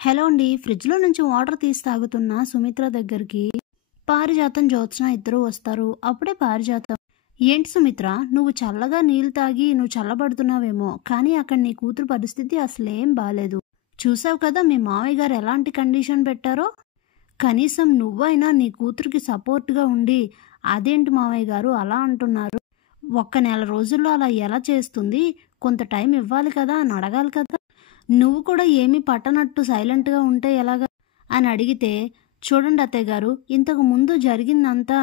Hello అండి. ఫ్రిడ్జ్‌లో నుంచి వాటర్ తీసి తాగుతున్న సుమిత్ర దగ్గరికి పారిజాతం, జ్యోత్స్న ఇద్దరూ వస్తారు. అప్పుడే పారిజాతం, "ఏంటి సుమిత్ర, నువ్వు చల్లగా నీళ్ళు తాగి నువ్వు చల్లబడుతున్నావేమో, కానీ అక్కడ నీ కూతురు పరిస్థితి అసలేం బాలేదు. చూసావు కదా మీ మావయ్య గారు ఎలాంటి కండిషన్ పెట్టారో. కనీసం నువ్వైనా నీ కూతురికి సపోర్ట్‌గా ఉండి, అదేంటి మావయ్య గారు అలా అంటున్నారు? ఒక్క నెల రోజుల్లో అలా ఎలా చేస్తుంది? కొంత టైం ఇవ్వాలి కదా" అని అడగాలి కదా. నువ్వు కూడా ఏమీ పట్టనట్టు సైలెంట్‌గా ఉంటే ఎలాగా అని అడిగితే, చూడండి అత్తయ్య గారు, ఇంతకు ముందు జరిగిందంతా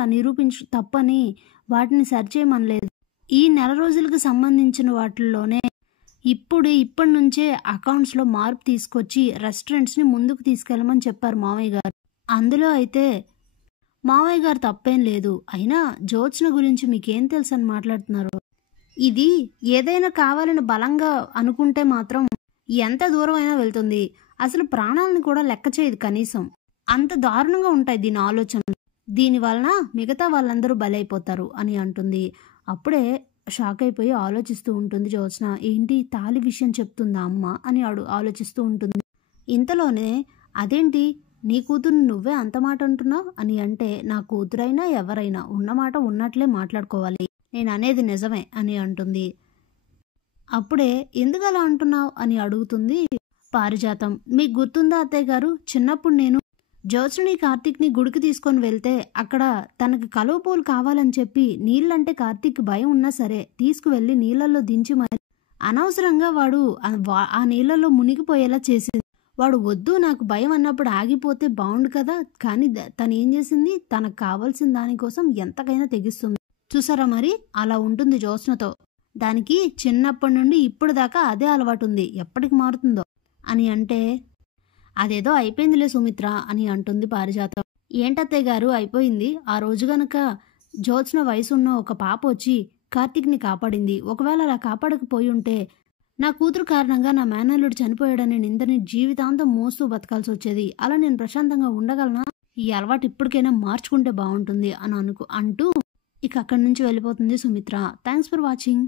తప్పని వాటిని సరిచేయమనలేదు. ఈ నెల రోజులకు సంబంధించిన వాటిల్లోనే ఇప్పటి నుంచే అకౌంట్స్‌లో మార్పు తీసుకొచ్చి రెస్టారెంట్స్‌ని ముందుకు తీసుకెళ్ళమని చెప్పారు మామయ్య గారు. అందులో అయితే మామయ్య గారు తప్పేం లేదు. అయినా జ్యోత్స్న గురించి మీకేం తెలుసని మాట్లాడుతున్నారు? ఇది ఏదైనా కావాలని బలంగా అనుకుంటే మాత్రం ఎంత దూరం అయినా వెళ్తుంది. అసలు ప్రాణాలను కూడా లెక్క చేయదు కనీసం. అంత దారుణంగా ఉంటాయి దీని ఆలోచనలు. దీని వలన మిగతా వాళ్ళందరూ బలైపోతారు అని అంటుంది. అప్పుడే షాక్ అయిపోయి ఆలోచిస్తూ ఉంటుంది జ్యోత్స్న. ఏంటి తాళి విషయం చెప్తుందా అమ్మ అని ఆలోచిస్తూ ఉంటుంది. ఇంతలోనే, అదేంటి నీ కూతుర్ని నువ్వే అంత మాట అంటున్నావు అని అంటే, నా కూతురైనా ఎవరైనా ఉన్నమాట ఉన్నట్లే మాట్లాడుకోవాలి. నేను అనేది నిజమే అని అంటుంది. అప్పుడే ఎందుకు అలా అంటున్నావు అని అడుగుతుంది పారిజాతం. మీకు గుర్తుందా అత్తయ్య గారు, చిన్నప్పుడు నేను జ్యోత్స్నని కార్తీక్ని గుడికి తీసుకొని వెళ్తే అక్కడ తనకి కలువ పూలు కావాలని చెప్పి నీళ్ళంటే కార్తీక్ భయం ఉన్నా సరే తీసుకువెళ్ళి నీళ్ళల్లో దించి మరి అనవసరంగా వాడు ఆ నీళ్ళల్లో మునిగిపోయేలా చేసింది. వాడు వద్దు నాకు భయం అన్నప్పుడు ఆగిపోతే బాగుండు కదా, కానీ తను ఏం చేసింది, తనకు కావాల్సిన దానికోసం ఎంతకైనా తెగిస్తుంది. చూసారా మరి, అలా ఉంటుంది జ్యోత్స్నతో. దానికి చిన్నప్పటి నుండి ఇప్పుడు దాకా అదే అలవాటు ఉంది, ఎప్పటికి మారుతుందో అని అంటే, అదేదో అయిపోయిందిలే సుమిత్ర అని అంటుంది పారిజాతం. ఏంటత్తయ్య గారు అయిపోయింది? ఆ రోజు గనక జ్యోత్స్న వయసున్న ఒక పాప వచ్చి కార్తీక్ని కాపాడింది. ఒకవేళ అలా కాపాడకపోయి ఉంటే నా కూతురు కారణంగా నా మేనల్లుడు చనిపోయాడనే నిందని జీవితాంతం మోస్తూ బతకాల్సి వచ్చేది. అలా నేను ప్రశాంతంగా ఉండగలనా? ఈ అలవాటు ఇప్పటికైనా మార్చుకుంటే బాగుంటుంది అని అంటూ ఇక అక్కడి నుంచి వెళ్ళిపోతుంది సుమిత్ర. Thanks for watching.